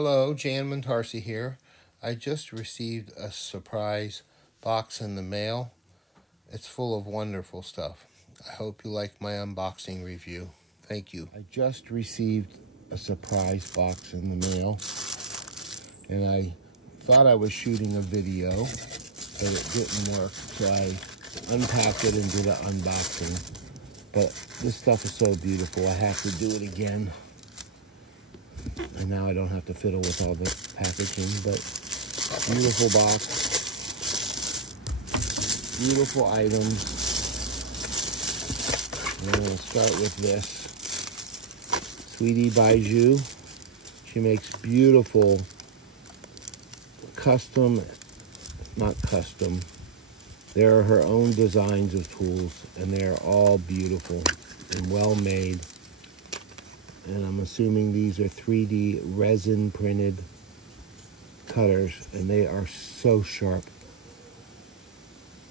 Hello, Jan Montarsi here. I just received a surprise box in the mail. It's full of wonderful stuff. I hope you like my unboxing review. Thank you. I just received a surprise box in the mail, and I thought I was shooting a video, but it didn't work, so I unpacked it and did an unboxing. But this stuff is so beautiful, I have to do it again. And now I don't have to fiddle with all the packaging, but beautiful box, beautiful items. And I'm going to start with this. Sweetie Bijou. She makes beautiful they are her own designs of tools, and they are all beautiful and well made. And I'm assuming these are 3D resin printed cutters, and they are so sharp.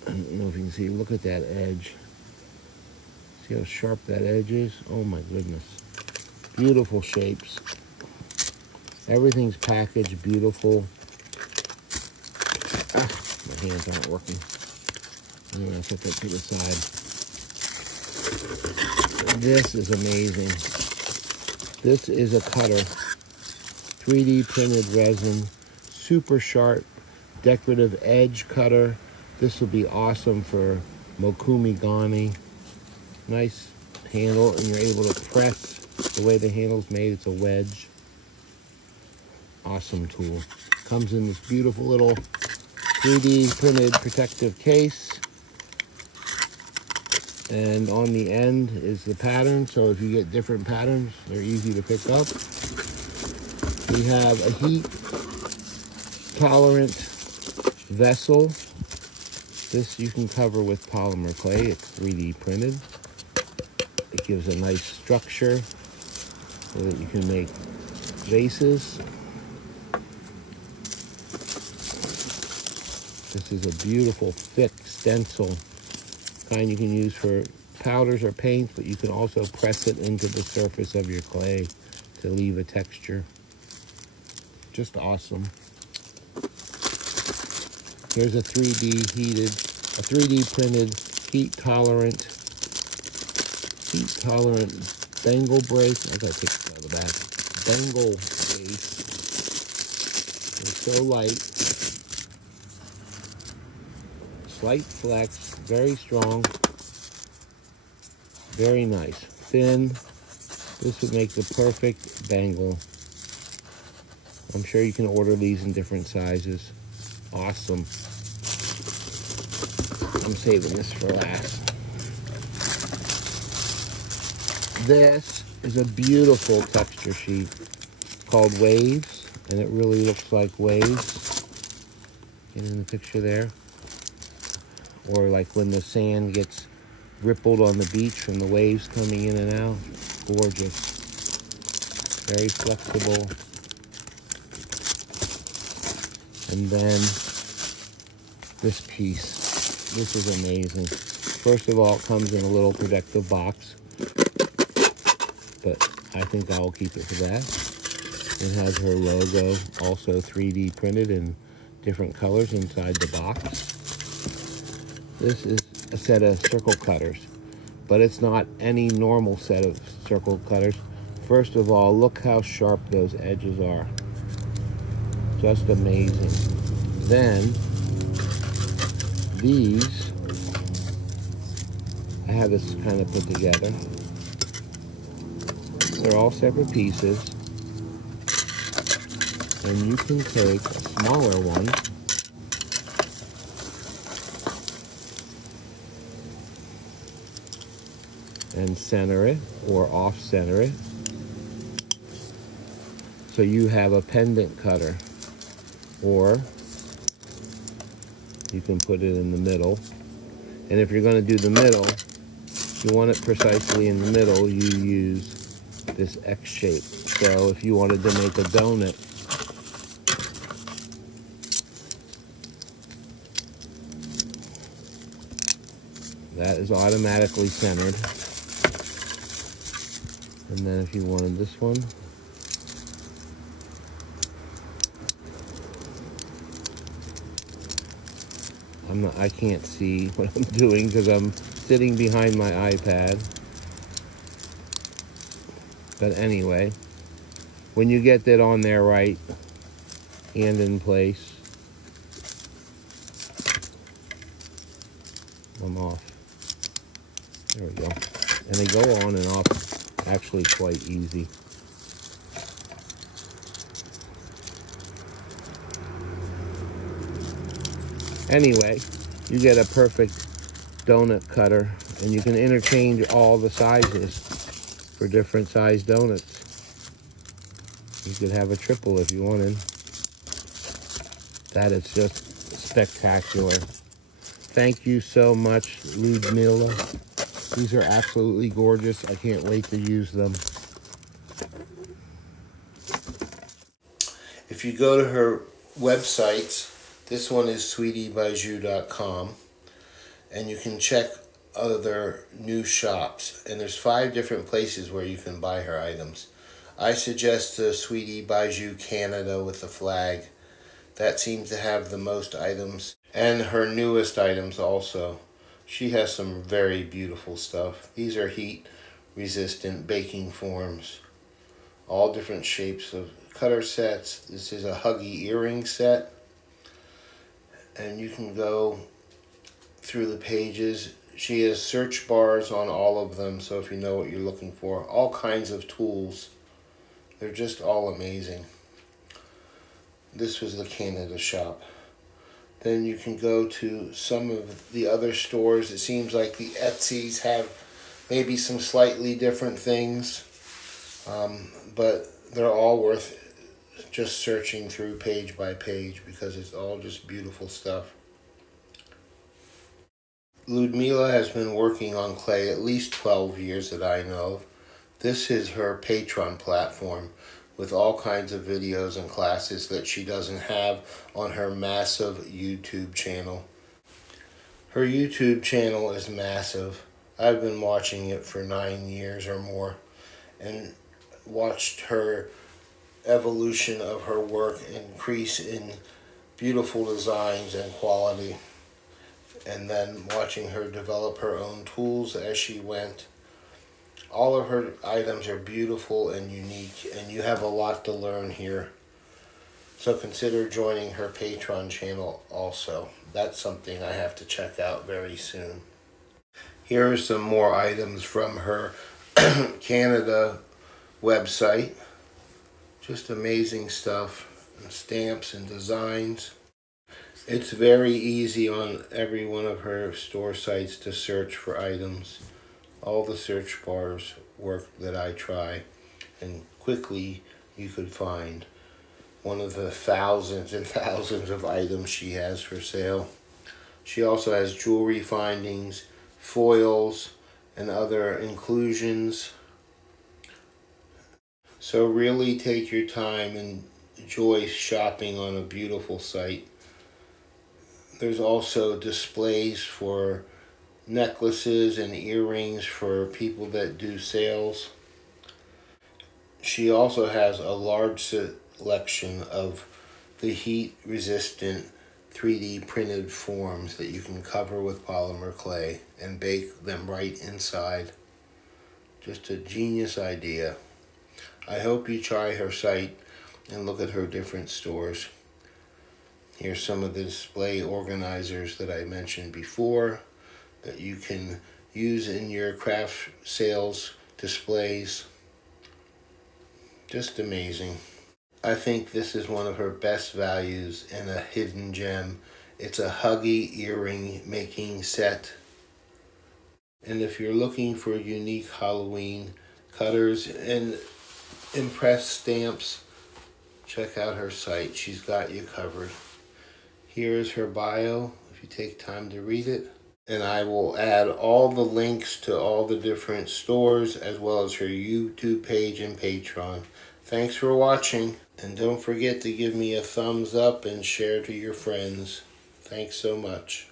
I don't know if you can see, look at that edge. See how sharp that edge is? Oh my goodness. Beautiful shapes. Everything's packaged beautiful. My hands aren't working. I'm gonna set that to the side. This is amazing. This is a cutter, 3D printed resin, super sharp, decorative edge cutter. This will be awesome for Mokumi Gani. Nice handle, and you're able to press the way the handle's made. It's a wedge. Awesome tool. Comes in this beautiful little 3D printed protective case. And on the end is the pattern, so if you get different patterns, they're easy to pick up. We have a heat tolerant vessel. This you can cover with polymer clay. It's 3D printed. It gives a nice structure so that you can make vases. This is a beautiful thick stencil. Kind you can use for powders or paints, but you can also press it into the surface of your clay to leave a texture. Just awesome. Here's a 3D printed, heat tolerant bangle brace. I gotta take it out of the back. Bangle brace. It's so light. Slight flex, very strong, very nice. Thin. This would make the perfect bangle. I'm sure you can order these in different sizes. Awesome. I'm saving this for last. This is a beautiful texture sheet called Waves, and it really looks like waves. Get in the picture there. Or like when the sand gets rippled on the beach from the waves coming in and out. Gorgeous. Very flexible. And then this piece. This is amazing. First of all, it comes in a little protective box, but I think I will keep it for that. It has her logo, also 3D printed in different colors inside the box. This is a set of circle cutters, but it's not any normal set of circle cutters. First of all, look how sharp those edges are. Just amazing. Then, these, I have this kind of put together. They're all separate pieces. And you can take a smaller one and center it or off center it. So you have a pendant cutter, or you can put it in the middle. And if you're going to do the middle, you want it precisely in the middle, you use this X shape. So if you wanted to make a donut, that is automatically centered. And then if you wanted this one, I can't see what I'm doing because I'm sitting behind my iPad. But anyway, when you get that on there right and in place, I'm off. There we go. And they go on and off actually quite easy. Anyway, you get a perfect donut cutter, and you can interchange all the sizes for different size donuts. You could have a triple if you wanted. That is just spectacular. Thank you so much, Ludmila. These are absolutely gorgeous. I can't wait to use them. If you go to her websites, this one is sweetiebijou.com, and you can check other new shops. And there's 5 different places where you can buy her items. I suggest the Sweetie Bijou Canada with the flag. That seems to have the most items. And her newest items also. She has some very beautiful stuff. These are heat-resistant baking forms. All different shapes of cutter sets. This is a huggy earring set. And you can go through the pages. She has search bars on all of them, so if you know what you're looking for. All kinds of tools. They're just all amazing. This was the Canada shop. Then you can go to some of the other stores. It seems like the Etsy's have maybe some slightly different things, but they're all worth just searching through page by page because it's all just beautiful stuff. Ludmila has been working on clay at least 12 years that I know of. This is her Patreon platform with all kinds of videos and classes that she doesn't have on her massive YouTube channel. Her YouTube channel is massive. I've been watching it for 9 years or more and watched her evolution of her work increase in beautiful designs and quality, and then watching her develop her own tools as she went. All of her items are beautiful and unique, and you have a lot to learn here. So consider joining her Patreon channel also. That's something I have to check out very soon. Here are some more items from her Canada website. Just amazing stuff, and stamps and designs. It's very easy on every one of her store sites to search for items. All the search bars work that I try, and quickly you could find one of the thousands and thousands of items she has for sale. She also has jewelry findings, foils, and other inclusions. So really take your time and enjoy shopping on a beautiful site. There's also displays for necklaces and earrings for people that do sales. She also has a large selection of the heat-resistant 3D printed forms that you can cover with polymer clay and bake them right inside. Just a genius idea. I hope you try her site and look at her different stores. Here's some of the display organizers that I mentioned before that you can use in your craft sales displays. Just amazing. I think this is one of her best values and a hidden gem. It's a huggy earring making set. And if you're looking for unique Halloween cutters and impressed stamps, check out her site. She's got you covered. Here's her bio, if you take time to read it. And I will add all the links to all the different stores as well as her YouTube page and Patreon. Thanks for watching. And don't forget to give me a thumbs up and share to your friends. Thanks so much.